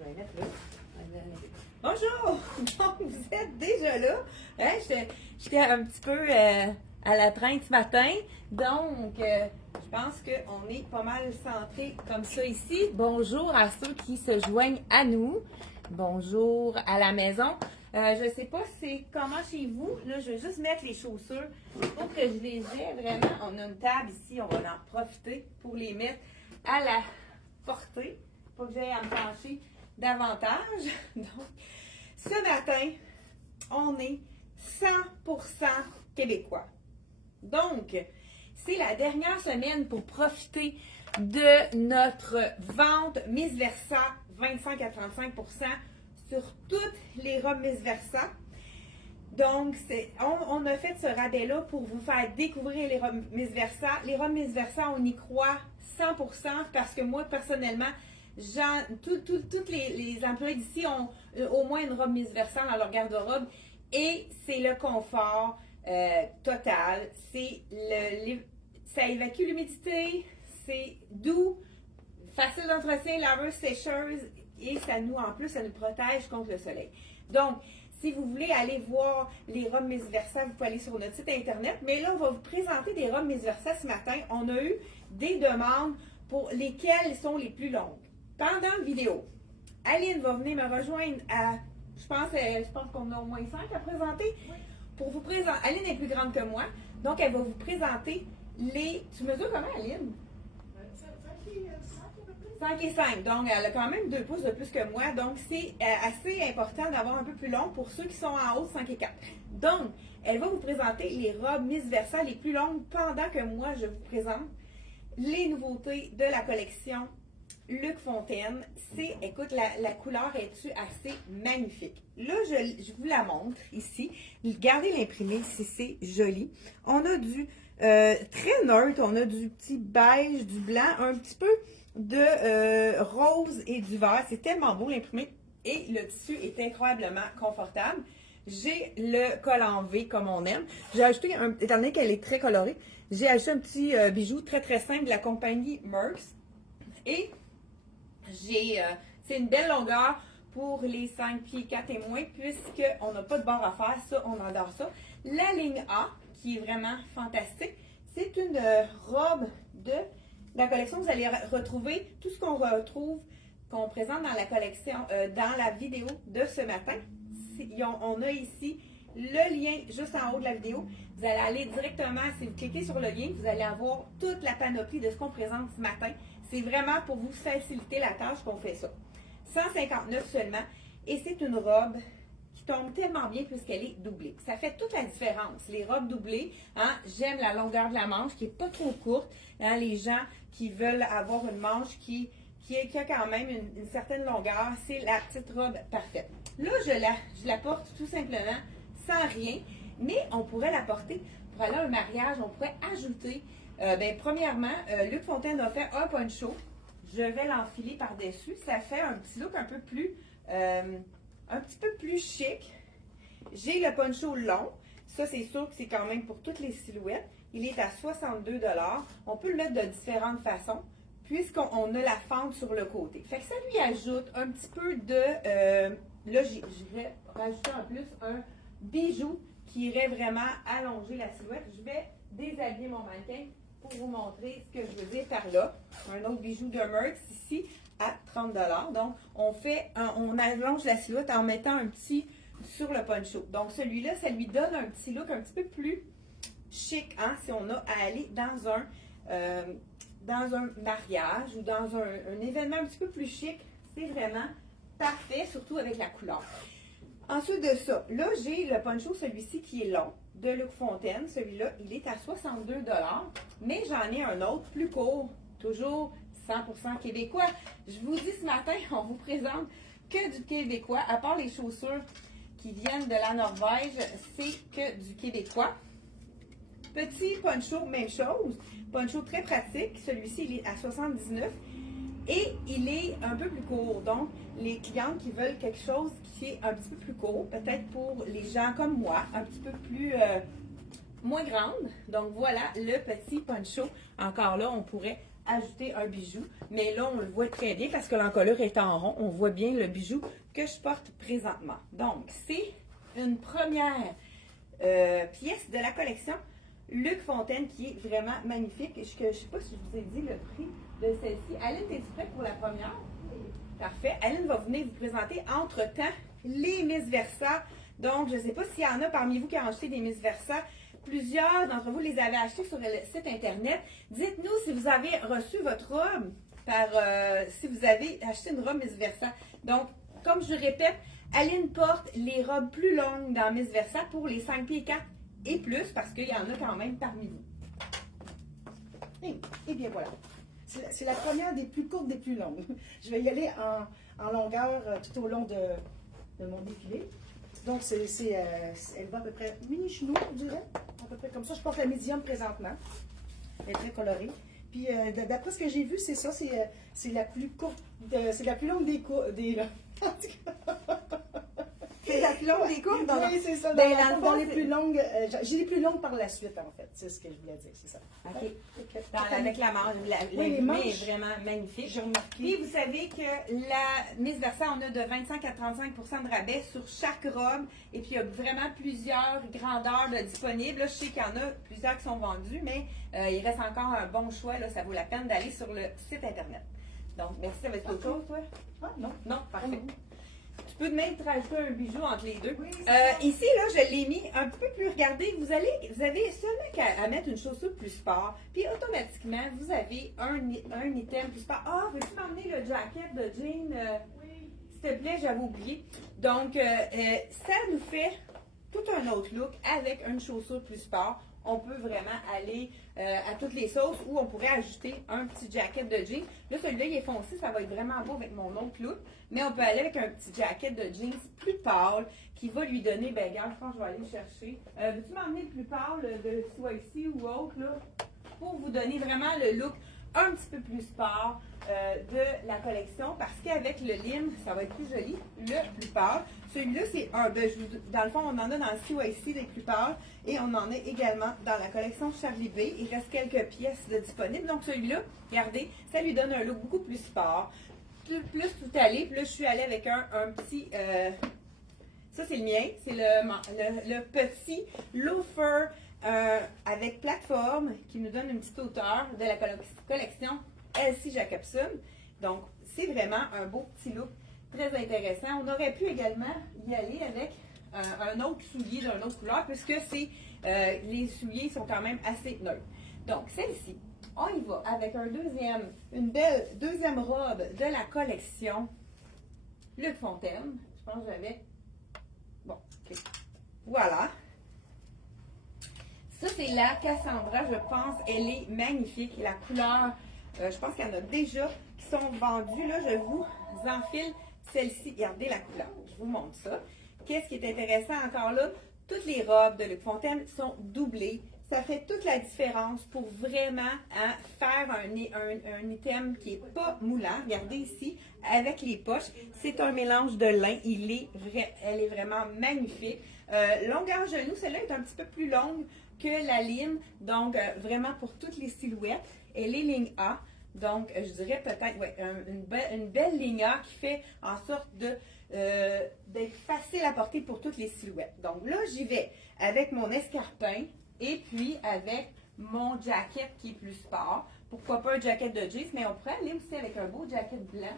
je vais mettre là. Bonjour! Donc, vous êtes déjà là. Hein? J'étais un petit peu à la traîne ce matin. Donc, je pense qu'on est pas mal centré comme ça ici. Bonjour à ceux qui se joignent à nous. Bonjour à la maison. Je ne sais pas c'est comment chez vous. Là, je vais juste mettre les chaussures pour que je les ai vraiment. On a une table ici, on va en profiter pour les mettre à la portée. Pas que j'aille à me pencher davantage. Donc, ce matin, on est 100% québécois. Donc, c'est la dernière semaine pour profiter de notre vente Miss Versa 25 à 35% sur toutes les robes Miss Versa. Donc, on a fait ce rabais-là pour vous faire découvrir les robes Miss Versa. Les robes Miss Versa, on y croit 100% parce que moi, personnellement, tous les employés d'ici ont au moins une robe Miss Versa dans leur garde-robe et c'est le confort total. Ça évacue l'humidité, c'est doux, facile d'entretien, laveuse, sécheuse et en plus, ça nous protège contre le soleil. Donc, si vous voulez aller voir les robes Miss Versa, vous pouvez aller sur notre site internet. Mais là, on va vous présenter des robes Miss Versa ce matin. On a eu des demandes pour lesquelles sont les plus longues. Pendant la vidéo, Aline va venir me rejoindre à, je pense qu'on a au moins 5 à présenter. Oui. Pour vous présenter, Aline est plus grande que moi, donc elle va vous présenter les, tu mesures comment Aline? 5 et 5, donc elle a quand même 2 pouces de plus que moi, donc c'est assez important d'avoir un peu plus long pour ceux qui sont en haut de 5 et 4. Donc, elle va vous présenter les robes Miss Versa les plus longues pendant que moi je vous présente les nouveautés de la collection Luc Fontaine. Écoute, la couleur est-tu assez magnifique? Là, je vous la montre ici. Regardez l'imprimé, c'est joli. On a du très neutre, on a du petit beige, du blanc, un petit peu de rose et du vert. C'est tellement beau l'imprimé et le tissu est incroyablement confortable. J'ai le col en V comme on aime. J'ai ajouté, étant donné qu'elle est très colorée, j'ai ajouté un petit bijou très très simple de la compagnie Merx. Et c'est une belle longueur pour les 5 pieds 4 et moins puisqu'on n'a pas de bord à faire. Ça, on adore ça. La ligne A, qui est vraiment fantastique, c'est une robe de la collection. Vous allez retrouver tout ce qu'on présente dans la collection, dans la vidéo de ce matin. On a ici le lien juste en haut de la vidéo. Vous allez aller directement, si vous cliquez sur le lien, vous allez avoir toute la panoplie de ce qu'on présente ce matin. C'est vraiment pour vous faciliter la tâche qu'on fait ça. 159 seulement. Et c'est une robe qui tombe tellement bien puisqu'elle est doublée. Ça fait toute la différence. Les robes doublées, hein, j'aime la longueur de la manche qui n'est pas trop courte. Hein, les gens qui veulent avoir une manche qui a quand même une certaine longueur, c'est la petite robe parfaite. Là, je la porte tout simplement sans rien, mais on pourrait la porter pour aller à un mariage. On pourrait ajouter, premièrement, Luc Fontaine a fait un poncho. Je vais l'enfiler par-dessus. Ça fait un petit look un petit peu plus chic. J'ai le poncho long. Ça, c'est sûr que c'est quand même pour toutes les silhouettes. Il est à 62 $. On peut le mettre de différentes façons, puisqu'on a la fente sur le côté. Fait que ça lui ajoute un petit peu de... là, je vais rajouter en plus un bijou qui irait vraiment allonger la silhouette. Je vais déshabiller mon mannequin pour vous montrer ce que je veux dire par là. Un autre bijou de Merx ici à 30 $. Donc, on allonge la silhouette en mettant un petit sur le poncho. Donc, celui-là, ça lui donne un petit look un petit peu plus chic, hein, si on a à aller dans un mariage ou dans un événement un petit peu plus chic. C'est vraiment parfait, surtout avec la couleur. Ensuite de ça, là, j'ai le poncho, celui-ci qui est long, de Luc Fontaine. Celui-là, il est à 62 $, mais j'en ai un autre plus court, toujours 100% québécois. Je vous dis ce matin, on vous présente que du québécois, à part les chaussures qui viennent de la Norvège, c'est que du québécois. Petit poncho, même chose. Poncho très pratique. Celui-ci, il est à 79 et il est un peu plus court. Donc, les clientes qui veulent quelque chose qui est un petit peu plus court, peut-être pour les gens comme moi, un petit peu plus moins grande. Donc, voilà le petit poncho. Encore là, on pourrait ajouter un bijou. Mais là, on le voit très bien parce que l'encolure est en rond. On voit bien le bijou que je porte présentement. Donc, c'est une première pièce de la collection Luc Fontaine qui est vraiment magnifique. Je ne sais pas si je vous ai dit le prix de celle-ci. Aline, es-tu prête pour la première? Parfait. Aline va venir vous présenter entre-temps les Miss Versa. Donc, je ne sais pas s'il y en a parmi vous qui ont acheté des Miss Versa. Plusieurs d'entre vous les avez achetés sur le site Internet. Dites-nous si vous avez reçu votre robe si vous avez acheté une robe Miss Versa. Donc, comme je le répète, Aline porte les robes plus longues dans Miss Versa pour les 5 pieds 4 et plus parce qu'il y en a quand même parmi vous. Et bien voilà. C'est la première des plus courtes, des plus longues. Je vais y aller en longueur tout au long de mon défilé. Donc, elle va à peu près mini-chenou, je dirais. À peu près comme ça. Je porte la médium présentement. Elle est très colorée. Puis, d'après ce que j'ai vu, c'est ça. C'est la plus courte. C'est la plus longue des C'est la plus longue des courtes? Oui, c'est ça. Dans les plus longues. J'ai les plus longues par la suite, en fait. C'est ce que je voulais dire, c'est ça. OK. Avec la manche. Les manches est vraiment magnifique. J'ai remarqué. Puis, vous savez que la Miss Versa, on a de 25 à 35 de rabais sur chaque robe. Et puis, il y a vraiment plusieurs grandeurs disponibles. Là, je sais qu'il y en a plusieurs qui sont vendues, mais il reste encore un bon choix. Là, ça vaut la peine d'aller sur le site Internet. Donc, merci. Ça va être autre chose, toi? Ah, non. Non, parfait. Tu peux même te rajouter un bijou entre les deux. Oui, ici, là, je l'ai mis un peu plus. Regardez, vous avez seulement qu'à mettre une chaussure plus sport. Puis automatiquement, vous avez un item plus sport. Ah, veux-tu m'emmener le jacket de jean? Oui. S'il te plaît, j'avais oublié. Donc, ça nous fait tout un autre look avec une chaussure plus sport. On peut vraiment aller à toutes les sauces où on pourrait ajouter un petit jacket de jeans. Là, celui-là, il est foncé, ça va être vraiment beau avec mon autre look. Mais on peut aller avec un petit jacket de jeans plus pâle qui va lui donner, ben regarde, je pense que je vais aller le chercher. Veux-tu m'emmener le plus pâle de soit ici ou autre, là, pour vous donner vraiment le look un petit peu plus sport de la collection parce qu'avec le lime, ça va être plus joli, le plus pâle. Celui-là, c'est dans le fond, on en a dans le CYC des plus pâles et on en a également dans la collection Charlie B. Il reste quelques pièces disponibles. Donc celui-là, regardez, ça lui donne un look beaucoup plus sport, plus tout allé. Puis là, je suis allée avec un petit... ça, c'est le mien. C'est le petit loafer avec plateforme qui nous donne une petite hauteur de la collection Elsie Jacobson. Donc, c'est vraiment un beau petit look très intéressant. On aurait pu également y aller avec un autre soulier d'une autre couleur puisque les souliers sont quand même assez neutres. Donc, celle-ci, on y va avec une belle deuxième robe de la collection Luc Fontaine. Je pense que j'avais... Bon, ok. Voilà. Ça, c'est la Cassandra, je pense. Elle est magnifique. La couleur, je pense qu'il y en a déjà qui sont vendues. Là, je vous enfile celle-ci. Regardez la couleur. Je vous montre ça. Qu'est-ce qui est intéressant encore là? Toutes les robes de Luc Fontaine sont doublées. Ça fait toute la différence pour vraiment faire un item qui n'est pas moulant. Regardez ici, avec les poches. C'est un mélange de lin. Elle est vraiment magnifique. Longueur genou, celle-là est un petit peu plus longue que la lime. Donc, vraiment pour toutes les silhouettes. Elle est ligne A. Donc, je dirais peut-être une belle ligne A qui fait en sorte d'être facile à porter pour toutes les silhouettes. Donc là, j'y vais avec mon escarpin et puis avec mon jacket qui est plus sport. Pourquoi pas un jacket de jeans, mais on pourrait aller aussi avec un beau jacket blanc.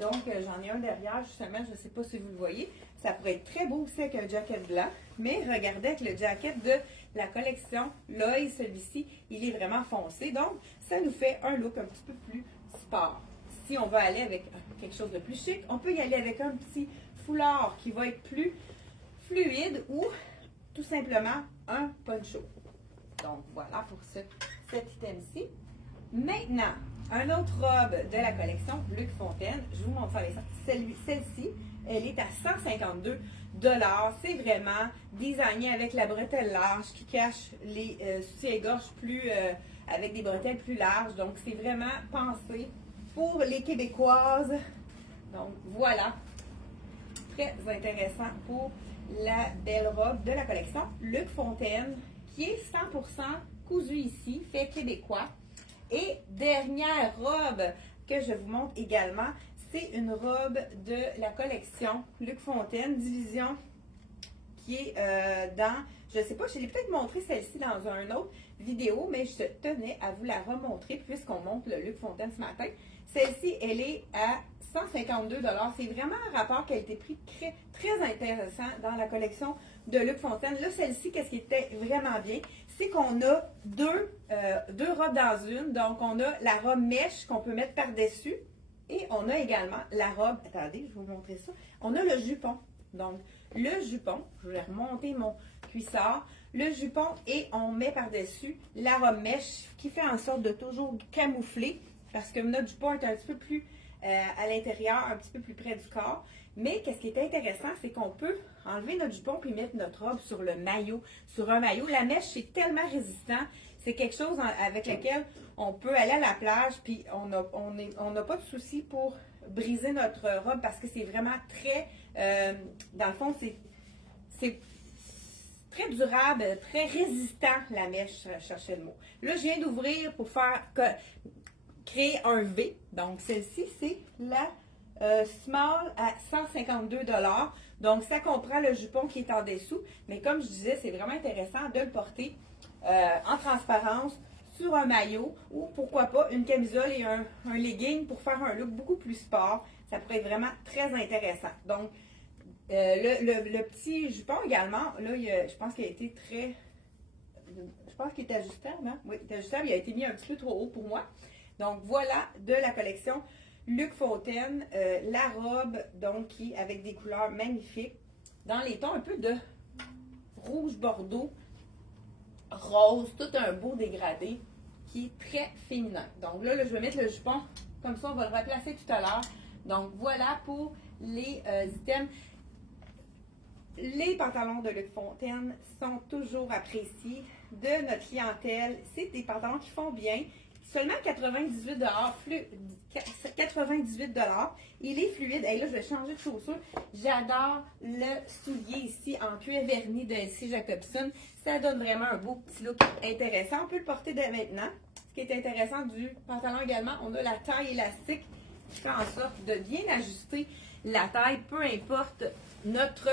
Donc, j'en ai un derrière, justement, je ne sais pas si vous le voyez. Ça pourrait être très beau aussi avec un jacket blanc. Mais regardez avec le jacket de la collection L'Oeil, celui-ci, il est vraiment foncé. Donc, ça nous fait un look un petit peu plus sport. Si on veut aller avec quelque chose de plus chic, on peut y aller avec un petit foulard qui va être plus fluide ou tout simplement un poncho. Donc, voilà pour cet item-ci. Maintenant, une autre robe de la collection Luc Fontaine. Je vous montre celle-ci. Elle est à 152 $. C'est vraiment designé avec la bretelle large qui cache les soutiens-gorge avec des bretelles plus larges. Donc, c'est vraiment pensé pour les Québécoises. Donc, voilà. Très intéressant pour la belle robe de la collection Luc Fontaine qui est 100% cousu ici, fait québécois. Et dernière robe que je vous montre également, c'est une robe de la collection Luc Fontaine, division qui est dans, je ne sais pas, je l'ai peut-être montré celle-ci dans une autre vidéo, mais je tenais à vous la remontrer puisqu'on montre le Luc Fontaine ce matin. Celle-ci, elle est à 152 $. C'est vraiment un rapport qualité-prix très, très intéressant dans la collection de Luc Fontaine. Là, celle-ci, qu'est-ce qui était vraiment bien, c'est qu'on a deux robes dans une. Donc, on a la robe mèche qu'on peut mettre par-dessus et on a également la robe, attendez, je vais vous montrer ça, on a le jupon. Donc, le jupon, je vais remonter mon cuissard, le jupon et on met par-dessus la robe mèche qui fait en sorte de toujours camoufler parce que notre jupon est un petit peu plus à l'intérieur, un petit peu plus près du corps. Mais qu'est-ce qui est intéressant, c'est qu'on peut enlever notre jupon puis mettre notre robe sur le maillot, sur un maillot. La mèche, c'est tellement résistant. C'est quelque chose avec lequel on peut aller à la plage puis on n'a pas de souci pour briser notre robe parce que c'est vraiment très, dans le fond, c'est très durable, très résistant, la mèche, je cherchais le mot. Là, je viens d'ouvrir pour créer un V. Donc, celle-ci, c'est la small à 152 $. Donc, ça comprend le jupon qui est en dessous. Mais comme je disais, c'est vraiment intéressant de le porter en transparence sur un maillot ou pourquoi pas une camisole et un legging pour faire un look beaucoup plus sport. Ça pourrait être vraiment très intéressant. Donc, le petit jupon également, là, je pense qu'il a été très... Je pense qu'il est ajustable, hein? Oui, il est ajustable. Il a été mis un petit peu trop haut pour moi. Donc, voilà de la collection Luc Fontaine, la robe, donc, qui avec des couleurs magnifiques, dans les tons un peu de rouge bordeaux, rose, tout un beau dégradé qui est très féminin. Donc là, je vais mettre le jupon, comme ça, on va le replacer tout à l'heure. Donc, voilà pour les items. Les pantalons de Luc Fontaine sont toujours appréciés de notre clientèle. C'est des pantalons qui font bien. Seulement 98 $. 98 $. Il est fluide. Et là, je vais changer de chaussure. J'adore le soulier ici en cuir verni de LC Jacobson. Ça donne vraiment un beau petit look intéressant. On peut le porter dès maintenant. Ce qui est intéressant du pantalon également, on a la taille élastique qui fait en sorte de bien ajuster la taille, peu importe notre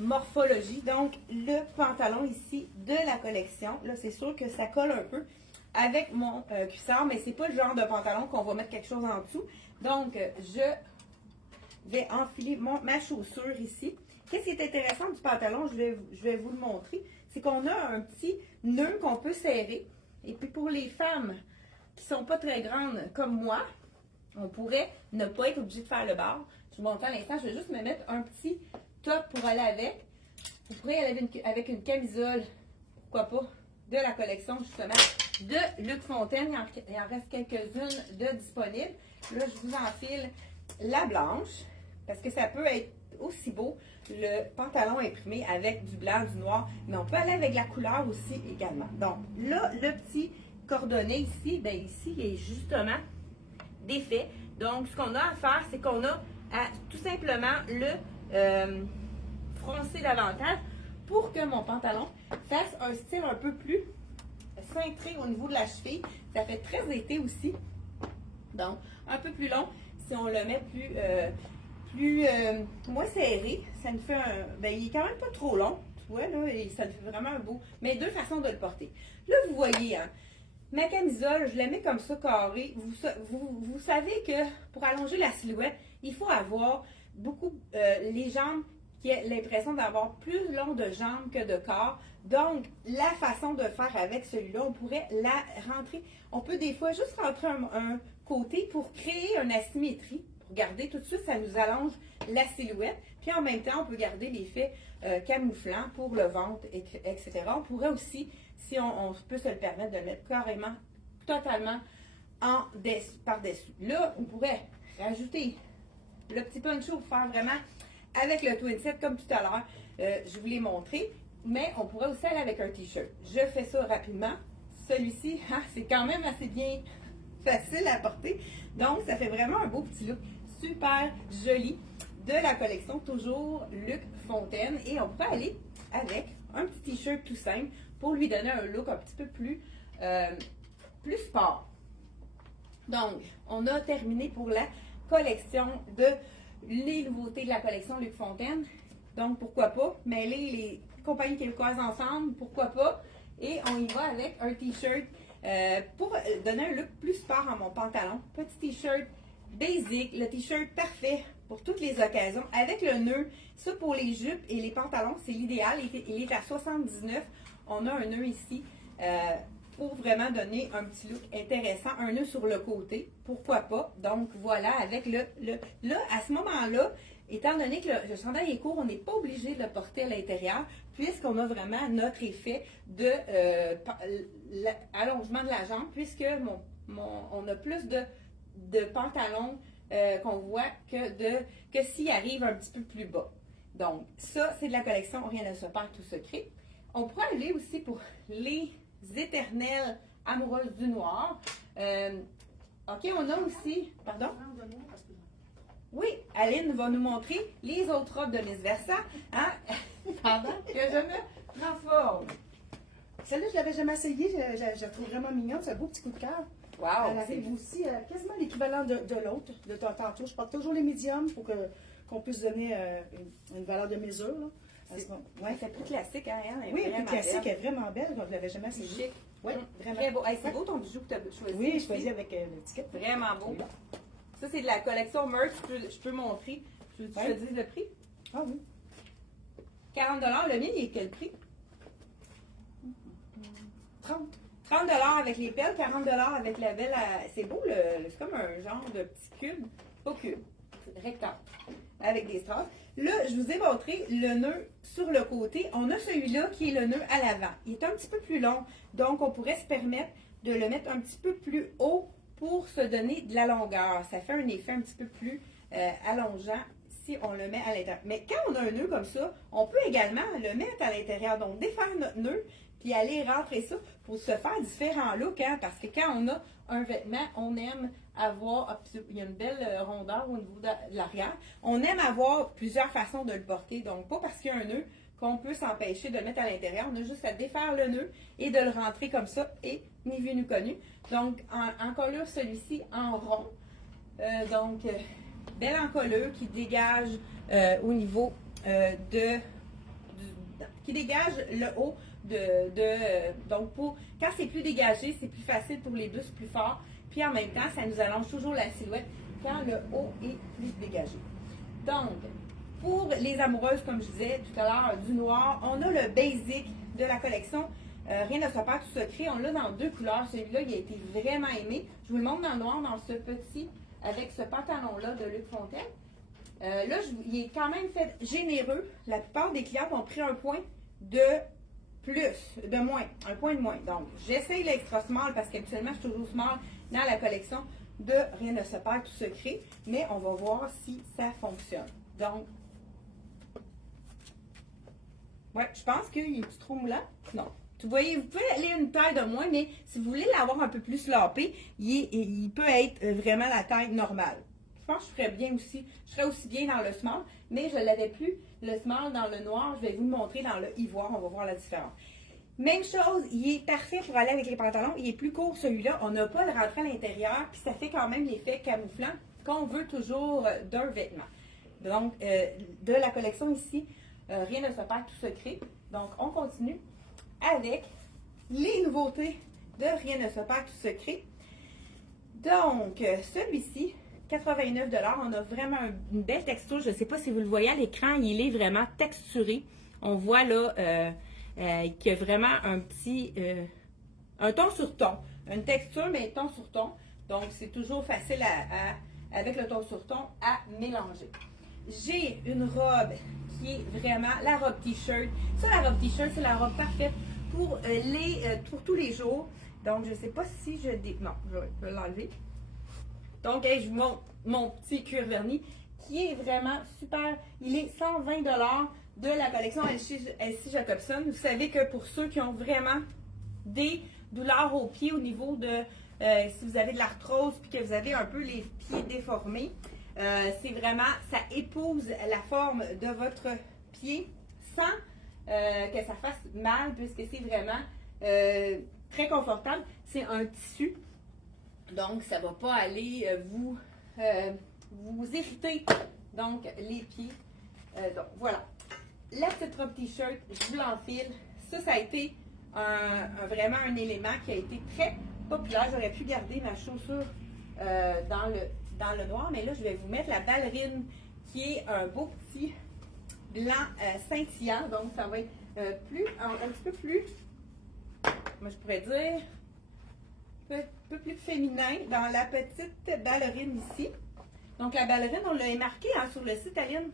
morphologie. Donc, le pantalon ici de la collection, là, c'est sûr que ça colle un peu avec mon cuissard, mais c'est pas le genre de pantalon qu'on va mettre quelque chose en dessous. Donc, je vais enfiler ma chaussure ici. Qu'est-ce qui est intéressant du pantalon, je vais vous le montrer, c'est qu'on a un petit nœud qu'on peut serrer. Et puis, pour les femmes qui sont pas très grandes comme moi, on pourrait ne pas être obligé de faire le bord. Je vous montre à l'instant, je vais juste me mettre un petit top pour aller avec. Vous pourrez aller avec une camisole, pourquoi pas, de la collection justement de Luc Fontaine. Il en reste quelques-unes de disponibles. Là, je vous enfile la blanche parce que ça peut être aussi beau. Le pantalon imprimé avec du blanc, du noir, mais on peut aller avec la couleur aussi également. Donc là, le petit cordonnet ici, bien ici, il est justement défait. Donc, ce qu'on a à faire, c'est qu'on a à tout simplement le froncer davantage pour que mon pantalon fasse un style un peu plus cintré au niveau de la cheville. Ça fait très été aussi. Donc, un peu plus long. Si on le met moins serré, ça nous fait un... Ben, il est quand même pas trop long. Tu vois, là, et ça nous fait vraiment un beau... Mais deux façons de le porter. Là, vous voyez, hein, ma camisole, je la mets comme ça, carrée. Vous savez que pour allonger la silhouette, il faut avoir beaucoup les jambes qui aient l'impression d'avoir plus long de jambes que de corps. Donc, la façon de faire avec celui-là, on pourrait la rentrer. On peut des fois juste rentrer un côté pour créer une asymétrie. Pour garder tout de suite, ça nous allonge la silhouette. Puis en même temps, on peut garder l'effet camouflant pour le ventre, etc. On pourrait aussi, si on peut se le permettre, de le mettre carrément, totalement par-dessus. Là, on pourrait rajouter le petit poncho pour faire vraiment avec le twin set comme tout à l'heure. Je vous l'ai montré, mais on pourrait aussi aller avec un t-shirt. Je fais ça rapidement. Celui-ci, c'est quand même assez bien facile à porter. Donc, ça fait vraiment un beau petit look super joli de la collection, toujours Luc Fontaine. Et on peut aller avec un petit t-shirt tout simple pour lui donner un look un petit peu plus plus sport. Donc, on a terminé pour la collection de les nouveautés de la collection Luc Fontaine. Donc, pourquoi pas mêler les compagnies québécoises ensemble, pourquoi pas. Et on y va avec un t-shirt pour donner un look plus sport à mon pantalon. Petit t-shirt basic, le t-shirt parfait pour toutes les occasions, avec le nœud. Ça, pour les jupes et les pantalons, c'est l'idéal. Il est à 79. On a un nœud ici pour vraiment donner un petit look intéressant. Un nœud sur le côté, pourquoi pas. Donc, voilà, avec là, à ce moment-là, étant donné que le chandail est court, on n'est pas obligé de le porter à l'intérieur, puisqu'on a vraiment notre effet de allongement de la jambe, puisque on a plus de pantalon qu'on voit que s'il arrive un petit peu plus bas. Donc, ça, c'est de la collection Rien ne se perd, tout secret. On pourrait aller aussi pour les éternelles amoureuses du noir. OK, on a aussi... Pardon? Oui, Aline va nous montrer les autres robes de Miss Versa, hein? Pendant que je me transforme. Celle-là, je ne l'avais jamais essayée. Je la trouve vraiment mignonne. C'est un beau petit coup de cœur. Wow! Elle arrive aussi quasiment l'équivalent de l'autre, de tantôt. Je porte toujours les médiums pour qu'on puisse donner une valeur de mesure. Là. Ouais. C'est plus classique, hein? Oui, plus classique. Elle est vraiment belle. Je ne l'avais jamais essayée. Chic. Oui, vraiment. Très beau. Hey, c'est beau ton bijou que tu as choisi. Oui, je choisis avec l'étiquette. Vraiment beau. Ça, c'est de la collection merch. Je peux montrer. Je te dis le prix. Ah oui. 40 $. Le mien, il est quel prix? 30. 30 $ avec les pelles, 40 $ avec la belle. C'est beau, c'est comme un genre de petit cube. Pas cube, rectangle. Avec des strass. Là, je vous ai montré le nœud sur le côté. On a celui-là qui est le nœud à l'avant. Il est un petit peu plus long. Donc, on pourrait se permettre de le mettre un petit peu plus haut pour se donner de la longueur. Ça fait un effet un petit peu plus allongeant si on le met à l'intérieur. Mais quand on a un nœud comme ça, on peut également le mettre à l'intérieur. Donc, défaire notre nœud, puis aller rentrer ça pour se faire différents looks. Hein, parce que quand on a un vêtement, on aime avoir, il y a une belle rondeur au niveau de l'arrière, on aime avoir plusieurs façons de le porter. Donc, pas parce qu'il y a un nœud qu'on peut s'empêcher de le mettre à l'intérieur. On a juste à défaire le nœud et de le rentrer comme ça, et ni vu ni connu. Donc, en colure, celui-ci en rond. Belle encolure qui dégage au niveau qui dégage le haut donc quand c'est plus dégagé, c'est plus facile pour les bustes plus forts. Puis en même temps, ça nous allonge toujours la silhouette quand le haut est plus dégagé. Donc, pour les amoureuses, comme je disais tout à l'heure, du noir, on a le basic de la collection. Rien ne se perd, tout secret. On l'a dans deux couleurs. Celui-là, il a été vraiment aimé. Je vous le montre dans le noir, dans ce petit, avec ce pantalon-là de Luc Fontaine. Là, il est quand même fait généreux. La plupart des clients ont pris un point de moins, un point de moins. Donc, j'essaye l'extra small parce qu'habituellement, je suis toujours small dans la collection de Rien ne se perd, tout secret. Mais on va voir si ça fonctionne. Donc, ouais, je pense qu'il est trop moulant. Non. Vous voyez, vous pouvez aller une taille de moins, mais si vous voulez l'avoir un peu plus lapé, il peut être vraiment la taille normale. Je pense que je ferais bien aussi. Je serais aussi bien dans le small, mais je ne l'avais plus. Le small dans le noir, je vais vous le montrer dans le ivoire. On va voir la différence. Même chose, il est parfait pour aller avec les pantalons. Il est plus court celui-là. On n'a pas le rentré à l'intérieur, puis ça fait quand même l'effet camouflant qu'on veut toujours d'un vêtement. Donc, de la collection ici, Rien ne se perd, tout secret. Donc, on continue avec les nouveautés de Rien ne se perd, tout secret. Donc, celui-ci, 89 $. On a vraiment une belle texture. Je ne sais pas si vous le voyez à l'écran, il est vraiment texturé. On voit là qu'il y a vraiment un petit un ton sur ton. Une texture, mais ton sur ton. Donc, c'est toujours facile avec le ton sur ton à mélanger. J'ai une robe qui est vraiment la robe t-shirt. Ça, la robe t-shirt, c'est la robe parfaite pour tous les jours. Donc, je ne sais pas si je... Non, je vais l'enlever. Donc, je vous montre mon petit cuir verni qui est vraiment super. Il est 120 $ de la collection Elsie Jacobson. Vous savez que pour ceux qui ont vraiment des douleurs aux pieds au niveau de... si vous avez de l'arthrose puis que vous avez un peu les pieds déformés, c'est vraiment... Ça épouse la forme de votre pied sans que ça fasse mal puisque c'est vraiment... très confortable. C'est un tissu, donc ça ne va pas aller vous irriter donc les pieds. Donc voilà. La petite robe t-shirt, je vous l'enfile. Ça a été vraiment un élément qui a été très populaire. J'aurais pu garder ma chaussure dans le noir, mais là, je vais vous mettre la ballerine qui est un beau petit blanc scintillant. Donc, ça va être un petit peu plus, moi je pourrais dire, un peu plus féminin dans la petite ballerine ici. Donc, la ballerine, on l'a marqué sur le site, Aline,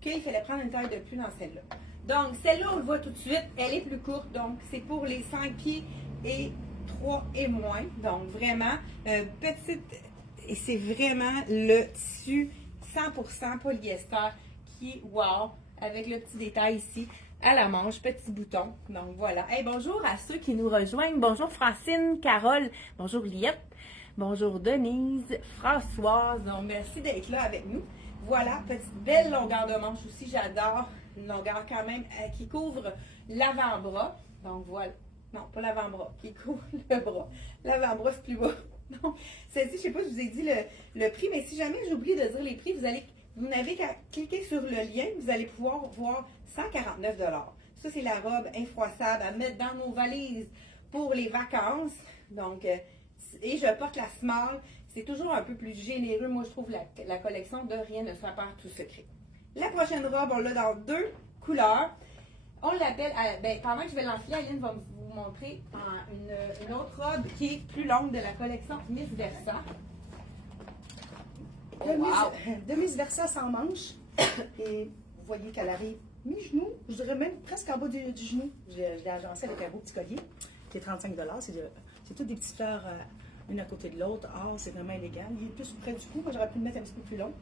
qu'il fallait prendre une taille de plus dans celle-là. Donc, celle-là, on le voit tout de suite, elle est plus courte. Donc, c'est pour les 5 pieds et 3 et moins. Donc, vraiment, petite, et c'est vraiment le tissu 100% polyester qui est wow, avec le petit détail ici à la manche, petit bouton. Donc, voilà. Hey, bonjour à ceux qui nous rejoignent. Bonjour Francine, Carole, bonjour Liette, bonjour Denise, Françoise. Donc, merci d'être là avec nous. Voilà, petite belle longueur de manche aussi, j'adore. Une longueur quand même qui couvre l'avant-bras. Donc voilà. Non, pas l'avant-bras, qui couvre le bras. L'avant-bras, c'est plus bas. Donc, celle-ci, je ne sais pas si je vous ai dit le prix, mais si jamais j'oublie de dire les prix, vous n'avez qu'à cliquer sur le lien, vous allez pouvoir voir 149 $. Ça, c'est la robe infroissable à mettre dans nos valises pour les vacances. Donc, et je porte la small. C'est toujours un peu plus généreux. Moi, je trouve la collection de Rien ne soit pas tout secret. La prochaine robe, on l'a dans 2 couleurs. On l'appelle, pendant que je vais l'enfiler, Aline va vous montrer une autre robe qui est plus longue de la collection Miss Versa. De Miss Versa sans manche. Et vous voyez qu'elle arrive mi-genou, je dirais même presque en bas du genou. Je l'ai agencé avec un beau petit collier qui est 35 $. C'est toutes des petites fleurs une à côté de l'autre. Ah, c'est vraiment élégant. Il est plus près du cou. Moi, j'aurais pu le mettre un petit peu plus long.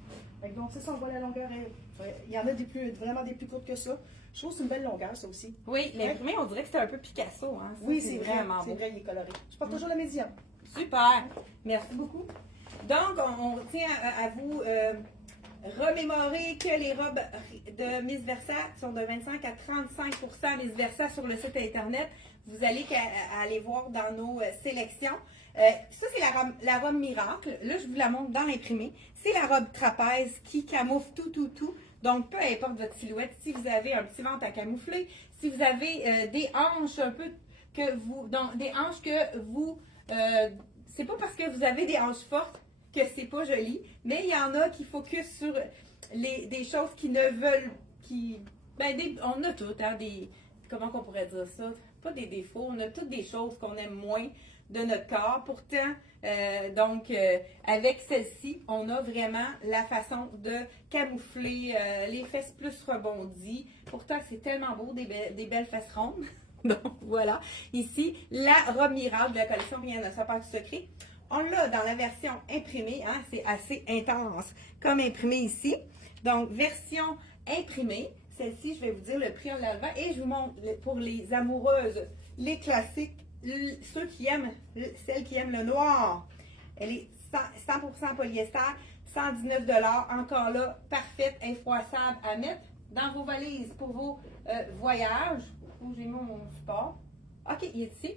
Donc, c'est ça, on voit la longueur. Il y en a vraiment des plus courtes que ça. Je trouve que c'est une belle longueur, ça aussi. Oui, l'imprimé, on dirait que c'est un peu Picasso. Hein? Ça, oui, c'est vraiment beau. C'est vrai, il est coloré. Je porte toujours le médium. Super. Merci beaucoup. Donc, on tient à vous remémorer que les robes de Miss Versa sont de 25 à 35% Miss Versa sur le site Internet. Vous allez aller voir dans nos sélections. Ça, c'est la robe miracle. Là, je vous la montre dans l'imprimé. C'est la robe trapèze qui camoufle tout. Donc, peu importe votre silhouette, si vous avez un petit ventre à camoufler, si vous avez des hanches un peu c'est pas parce que vous avez des hanches fortes que c'est pas joli, mais il y en a qui focus sur des choses qui ne veulent, on a toutes, hein, comment qu'on pourrait dire ça? Pas des défauts, on a toutes des choses qu'on aime moins de notre corps. Pourtant, avec celle-ci, on a vraiment la façon de camoufler les fesses plus rebondies. Pourtant, c'est tellement beau, des belles fesses rondes. Donc, voilà. Ici, la robe miracle de la collection Rien ne soit pas tout secret. On l'a dans la version imprimée, hein, c'est assez intense comme imprimé ici. Donc, version imprimée. Celle-ci, je vais vous dire le prix en l'enlevant et je vous montre pour les amoureuses, les classiques, celles qui aiment le noir. Elle est 100% polyester, 119 $. Encore là, parfaite, infroissable à mettre dans vos valises pour vos voyages. Où j'ai mis mon support. OK, il est ici.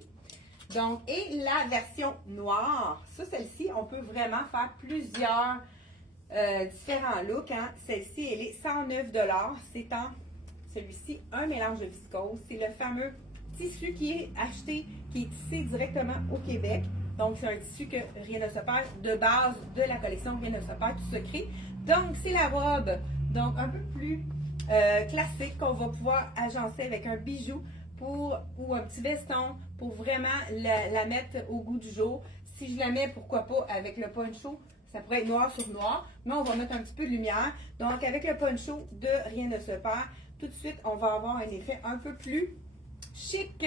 Donc, et la version noire, celle-ci, on peut vraiment faire plusieurs différents looks. Hein. Celle-ci, elle est 109 $. C'est en, celui-ci, un mélange de viscose. C'est le fameux tissu qui est acheté, qui est tissé directement au Québec. Donc, c'est un tissu que Rien ne se perd de base de la collection Rien ne se perd tout secret. Donc, c'est la robe, donc un peu plus classique qu'on va pouvoir agencer avec un bijou ou un petit veston pour vraiment la mettre au goût du jour. Si je la mets, pourquoi pas, avec le poncho, ça pourrait être noir sur noir, mais on va mettre un petit peu de lumière. Donc, avec le poncho de Rien ne se perd, tout de suite, on va avoir un effet un peu plus chic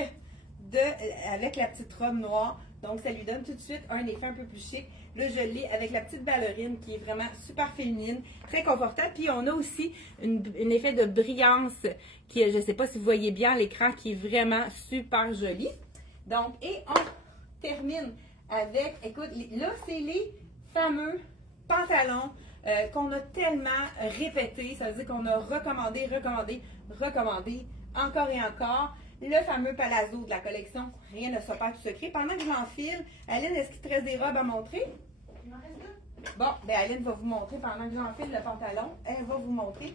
avec la petite robe noire. Donc, ça lui donne tout de suite un effet un peu plus chic. Là, je l'ai avec la petite ballerine qui est vraiment super féminine, très confortable. Puis, on a aussi un effet de brillance qui, je ne sais pas si vous voyez bien l'écran, qui est vraiment super joli. Donc, et on termine avec, écoute, là, c'est les fameux pantalons qu'on a tellement répétés. Ça veut dire qu'on a recommandé encore et encore. le fameux palazzo de la collection Rien ne soit pas tout secret. Pendant que je l'enfile, Aline, est-ce qu'il te reste des robes à montrer? Il m'en reste deux. Bon, ben Aline va vous montrer pendant que j'enfile le pantalon. Elle va vous montrer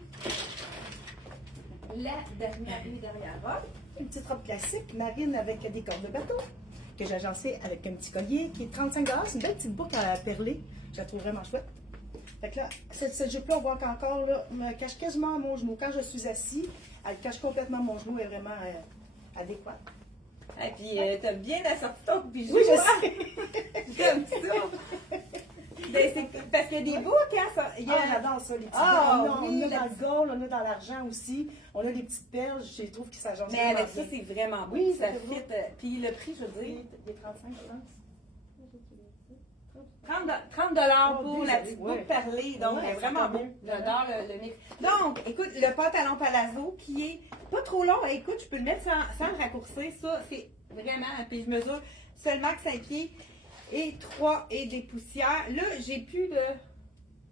les dernières robes. Une petite robe classique, marine avec des cordes de bateau, que j'ai agencée avec un petit collier qui est 35 $. C'est une belle petite boucle à perler. Je la trouve vraiment chouette. Fait que là, cette jupe-là, on voit qu'encore, là, me cache quasiment mon genou. Quand je suis assis, elle cache complètement mon genou, elle est vraiment adéquate. Et puis, t'as bien assorti ton bijou. Oui, je hein? sais. J'aime ça. Ben, c'est parce qu'il y a des boucles, hein, ça. Il y a... J'adore ça, les petits Ah, on oui, a dans le gold, on a dans l'argent aussi. On a des petites perles, je trouve que ça change. Mais avec ça, c'est vraiment beau. Oui, ça c'est fit. Puis le prix, je veux dire, Il est 35, je pense. 30 pour oui, la petite ouais. boucle perlée. Donc, Ouais, vraiment ça beau. tombe bien. J'adore le mix. Donc, écoute, le pantalon palazzo qui est pas trop long. Écoute, je peux le mettre sans le raccourcir. Ça, c'est vraiment. Puis je mesure seulement que 5 pieds et 3 et des poussières. Là, j'ai plus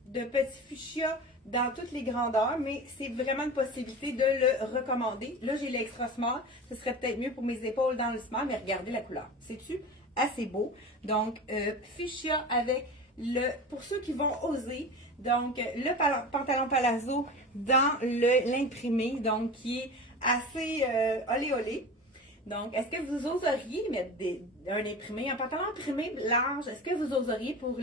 de petits fuchsia dans toutes les grandeurs, mais c'est vraiment une possibilité de le recommander. Là, j'ai l'extra small. Ce serait peut-être mieux pour mes épaules dans le small, mais regardez la couleur. C'est-tu assez beau? Donc, fuchsia avec pour ceux qui vont oser, donc le pantalon palazzo dans l'imprimé, donc qui est assez olé olé. Donc, est-ce que vous oseriez mettre un imprimé, un pantalon imprimé large, est-ce que vous oseriez pour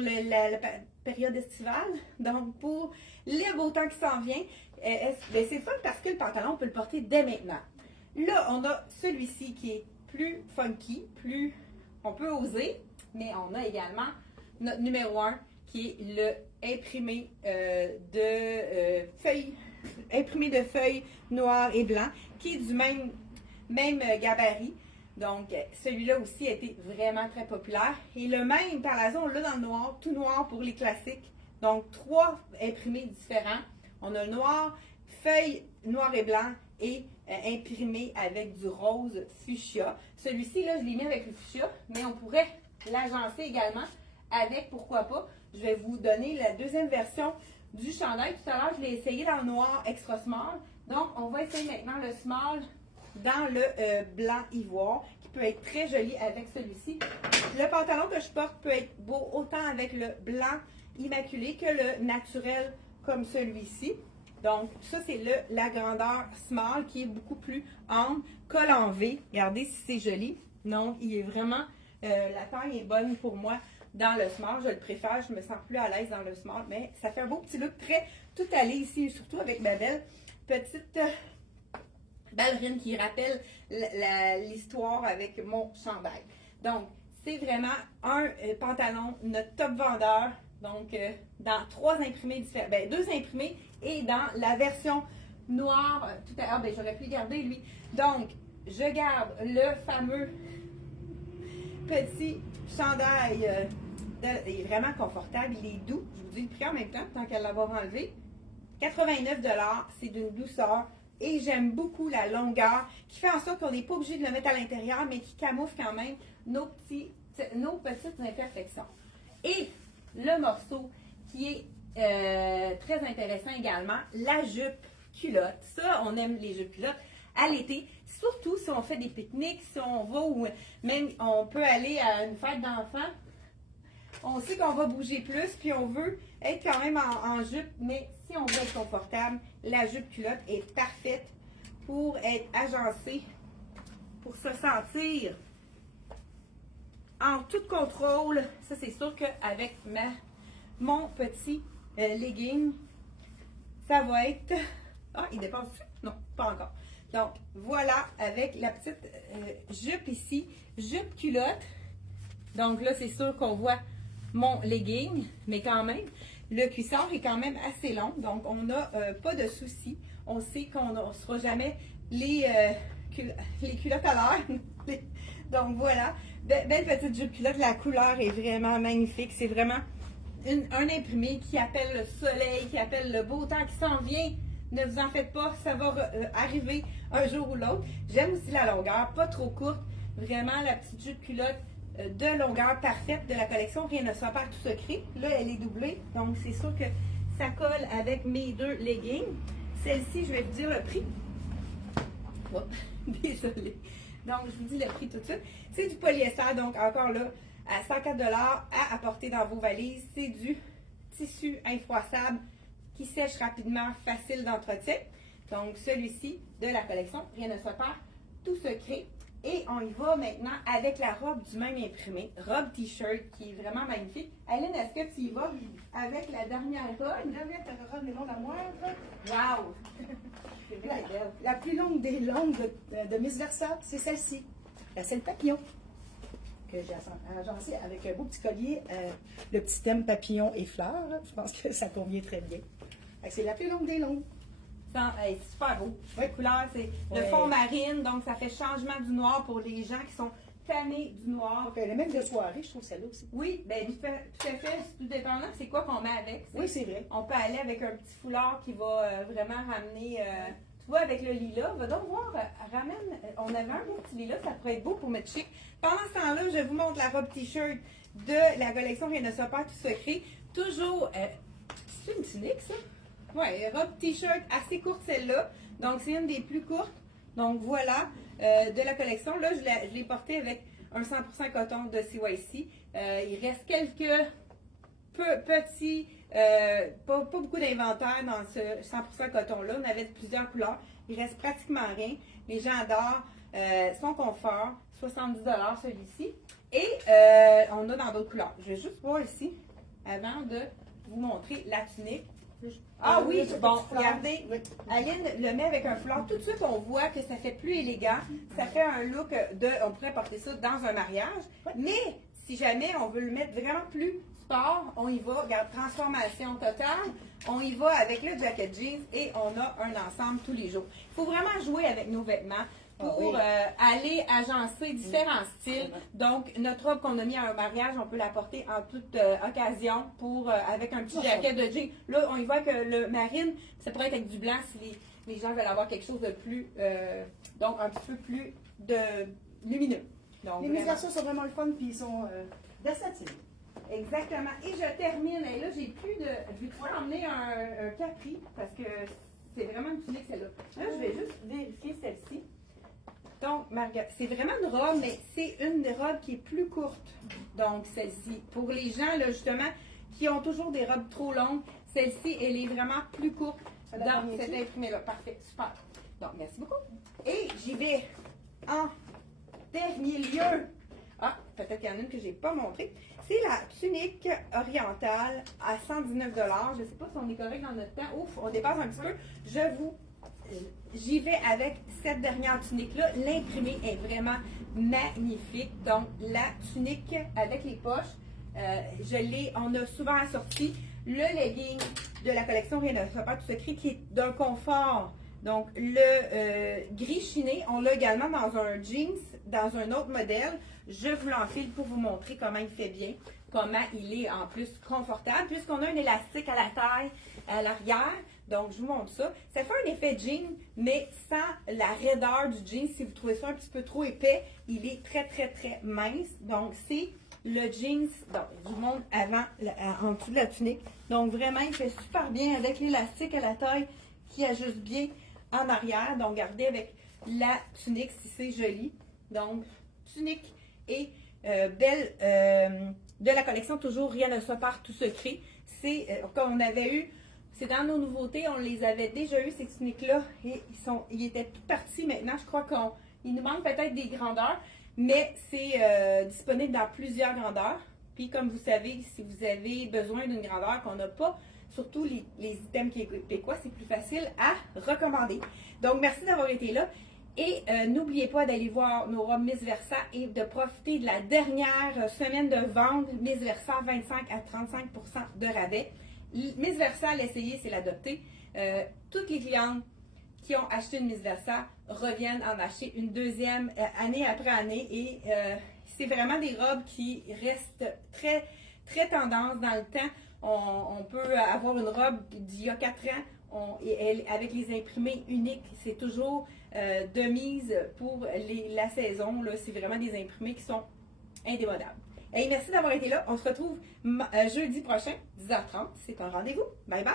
la période estivale? Donc, pour le beau temps qui s'en vient, ben c'est fun parce que le pantalon, on peut le porter dès maintenant. Là, on a celui-ci qui est plus funky, on peut oser, mais on a également notre numéro 1 qui est le imprimé de feuilles noires et blancs, qui est du même gabarit. Donc, celui-là aussi a été vraiment très populaire. Et le même palazzo, on l'a dans le noir, tout noir pour les classiques. Donc, 3 imprimés différents. On a le noir, feuille noir et blanc et imprimé avec du rose fuchsia. Celui-ci, là, je l'ai mis avec le fuchsia, mais on pourrait l'agencer également avec, pourquoi pas. Je vais vous donner la deuxième version du chandail. Tout à l'heure, je l'ai essayé dans le noir extra small. Donc, on va essayer maintenant le small dans le blanc ivoire, qui peut être très joli avec celui-ci. Le pantalon que je porte peut être beau autant avec le blanc immaculé que le naturel comme celui-ci. Donc, ça, c'est la grandeur small qui est beaucoup plus ample. Col en V. Regardez si c'est joli. Donc, il est vraiment... la taille est bonne pour moi dans le small. Je le préfère. Je me sens plus à l'aise dans le small. Mais ça fait un beau petit look très tout allé ici. Surtout avec ma belle petite ballerine qui rappelle l'histoire avec mon chandail. Donc, c'est vraiment un pantalon, notre top vendeur. Donc, dans 3 imprimés différents. Ben, 2 imprimés et dans la version noire. Tout à l'heure, ben, j'aurais pu garder lui. Donc, je garde le fameux petit chandail. Il est vraiment confortable. Il est doux. Je vous dis le prix en même temps, tant qu'à l'avoir enlevé. 89 $. C'est d'une douceur. Et j'aime beaucoup la longueur qui fait en sorte qu'on n'est pas obligé de le mettre à l'intérieur, mais qui camoufle quand même nos petites imperfections. Et le morceau qui est très intéressant également, la jupe culotte. Ça, on aime les jupes culottes à l'été, surtout si on fait des pique-niques, si on va ou même on peut aller à une fête d'enfants. On sait qu'on va bouger plus, puis on veut être quand même en jupe, mais si on veut être confortable, la jupe culotte est parfaite pour être agencée, pour se sentir en tout contrôle. Ça, c'est sûr qu'avec mon petit legging, ça va être... Ah, il dépasse-tu? Non, pas encore. Donc, voilà, avec la petite jupe ici, jupe culotte. Donc là, c'est sûr qu'on voit mon legging, mais quand même, le cuissard est quand même assez long, donc on n'a pas de souci. On sait qu'on ne sera jamais les culottes à l'heure. Donc voilà, belle petite jupe culotte, la couleur est vraiment magnifique. C'est vraiment un imprimé qui appelle le soleil, qui appelle le beau temps qui s'en vient. Ne vous en faites pas, ça va arriver un jour ou l'autre. J'aime aussi la longueur, pas trop courte. Vraiment la petite jupe culotte de longueur parfaite de la collection. Rien ne soit pas tout secret. Là, elle est doublée, donc c'est sûr que ça colle avec mes 2 leggings. Celle-ci, je vais vous dire le prix. Oh, désolée. Donc, je vous dis le prix tout de suite. C'est du polyester, donc encore là, à 104 à apporter dans vos valises. C'est du tissu infroissable qui sèche rapidement, facile d'entretien. Donc, celui-ci de la collection Rien ne se perd, tout se crée. Et on y va maintenant avec la robe du même imprimé, robe t-shirt qui est vraiment magnifique. Aline, est-ce que tu y vas avec la dernière robe? La dernière robe des longues armoires. Wow! La plus longue des longues de Miss Versa, c'est celle-ci. La selle papillon. Que j'ai agencée avec un beau petit collier, le petit thème papillon et fleurs. Je pense que ça convient très bien. C'est la plus longue des longues. C'est super beau. Oui. La couleur, c'est le fond marine, donc ça fait changement du noir pour les gens qui sont tannés du noir. Donc, elle est même de soirée, je trouve celle-là aussi. Oui, bien tout à fait, tout dépendant, c'est quoi qu'on met avec. Oui, c'est vrai. On peut aller avec un petit foulard qui va vraiment ramener. Tu vois, avec le lilas, va donc voir, ramène. On avait un beau petit lilas, ça pourrait être beau pour mettre chic. Pendant ce temps-là, je vous montre la robe t-shirt de la collection Rien ne se perd, tout secret. Toujours. C'est une tunique, ça? Oui, robe t-shirt assez courte celle-là. Donc, c'est une des plus courtes. Donc, voilà, de la collection. Là, je l'ai portée avec un 100% coton de CYC. Il reste quelques petits, pas beaucoup d'inventaire dans ce 100% coton-là. On avait plusieurs couleurs. Il reste pratiquement rien. Les gens adorent son confort. 70 celui-ci. Et on a dans d'autres couleurs. Je vais juste voir ici, avant de vous montrer la tunique. Ah oui, bon, regardez, Aline le met avec un foulard. Tout de suite, on voit que ça fait plus élégant. Ça fait un look on pourrait porter ça dans un mariage. Mais si jamais on veut le mettre vraiment plus sport, on y va, regarde, transformation totale. On y va avec le jacket jeans et on a un ensemble tous les jours. Il faut vraiment jouer avec nos vêtements pour aller agencer différents styles. Donc, notre robe qu'on a mis à un mariage, on peut la porter en toute occasion avec un petit jacket de jean. Là, on y voit que le marine, ça pourrait être avec du blanc si les gens veulent avoir quelque chose de plus, donc un petit peu plus lumineux. Donc, les Miss Versa sont vraiment le fun, puis ils sont versatiles. Exactement. Et je termine. Et là, j'ai plus de. Je vais pouvoir emmener un capri parce que c'est vraiment une tunique celle-là. Là, je vais juste vérifier celle-ci. Donc, Marguerite, c'est vraiment une robe, mais c'est une des robes qui est plus courte. Donc, celle-ci. Pour les gens, là, justement, qui ont toujours des robes trop longues, celle-ci, elle est vraiment plus courte dans cette imprimée-là. Parfait, super. Donc, merci beaucoup. Et j'y vais en dernier lieu. Ah, peut-être qu'il y en a une que je n'ai pas montrée. C'est la tunique orientale à 119 $. Je ne sais pas si on est correct dans notre temps. Ouf, on dépasse un petit peu. J'y vais avec cette dernière tunique-là. L'imprimé est vraiment magnifique. Donc, la tunique avec les poches, on a souvent assorti le legging de la collection Rien ne se perd, tout secret qui est d'un confort. Donc, le gris chiné, on l'a également dans un jeans, dans un autre modèle. Je vous l'enfile pour vous montrer comment il fait bien, comment il est en plus confortable, puisqu'on a un élastique à la taille, à l'arrière. Donc, je vous montre ça. Ça fait un effet jean, mais sans la raideur du jean. Si vous trouvez ça un petit peu trop épais, il est très, très, très mince. Donc, c'est le jeans. Donc, je vous montre avant, en dessous de la tunique. Donc, vraiment, il fait super bien avec l'élastique à la taille qui ajuste bien en arrière. Donc, regardez avec la tunique si c'est joli. Donc, tunique et belle de la collection, toujours Rien ne se perd, tout se crée. C'est comme on avait eu. C'est dans nos nouveautés, on les avait déjà eu ces tuniques-là et ils étaient tout partis maintenant. Je crois qu'il nous manque peut-être des grandeurs, mais c'est disponible dans plusieurs grandeurs. Puis comme vous savez, si vous avez besoin d'une grandeur qu'on n'a pas, surtout les items québécois, c'est plus facile à recommander. Donc merci d'avoir été là et n'oubliez pas d'aller voir nos robes Miss Versa et de profiter de la dernière semaine de vente Miss Versa 25 à 35% de rabais. Miss Versa, l'essayer, c'est l'adopter. Toutes les clientes qui ont acheté une Miss Versa reviennent en acheter une deuxième année après année et c'est vraiment des robes qui restent très, très tendance dans le temps. On peut avoir une robe d'il y a 4 ans avec les imprimés uniques. C'est toujours de mise pour la saison. C'est vraiment des imprimés qui sont indémodables. Et merci d'avoir été là. On se retrouve jeudi prochain, 10h30. C'est un rendez-vous. Bye bye!